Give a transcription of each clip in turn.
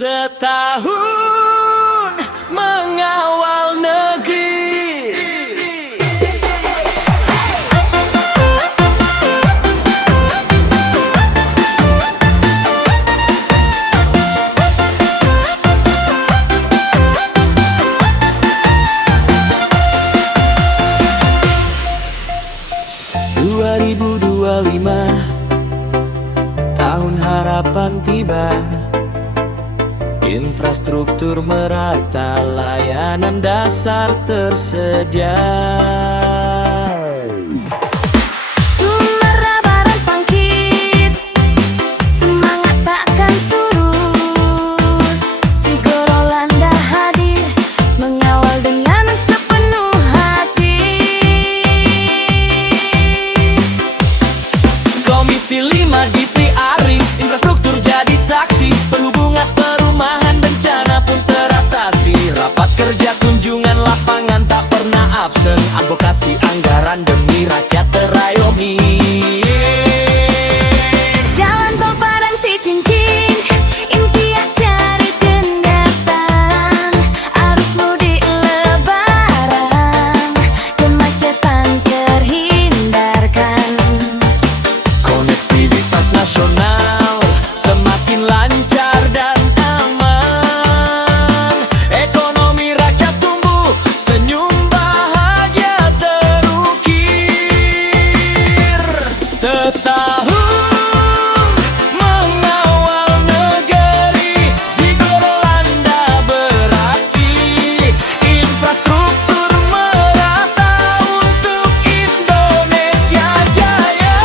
Setahun mengawal negeri. Lima tahun harapan tiba, infrastruktur merata, layanan dasar tersedia. Sumatera Barat bangkit, semangat takkan surut. Sigorolanda hadir, mengawal dengan sepenuh hati. Komisi 5 Dipri Arif, infrastruktur jadi saksi, perhubungan, perumahan, bencana pun teratasi. Rapat kerja, kunjungan lapangan tak pernah absen, advokasi anggaran demi rakyat terayomi. Jalan tol Padang si cincin, impian cari kendaraan, arus mudik lebaran, kemacetan terhindarkan. Konektivitas nasional semakin lancar dan aman, ekonomi rakyat tumbuh, senyum bahagia terukir. Setahun mengawal negeri, Sigorolanda beraksi, infrastruktur merata untuk Indonesia jaya.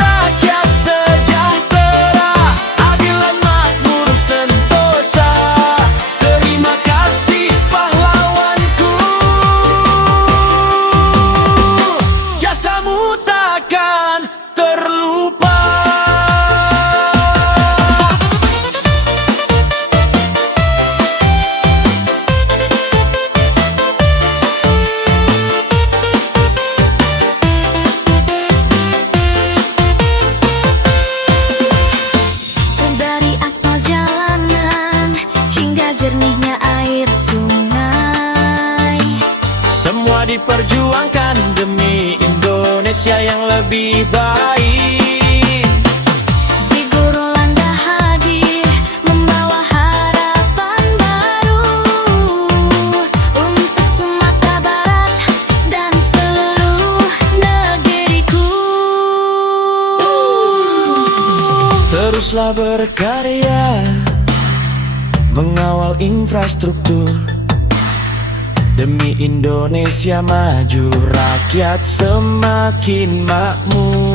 Rakyat sejahtera, adil dan makmur sentosa. Terima kasih pahlawanku, jasamu takkan terlupa. Dari aspal jalanan hingga jernihnya air sungai, Semua diperjuangkan demi Indonesia yang lebih baik. Sigorolanda hadir, membawa harapan baru untuk Sumatera Barat dan seluruh negeriku. Teruslah berkarya, mengawal infrastruktur demi Indonesia maju, rakyat semakin makmur.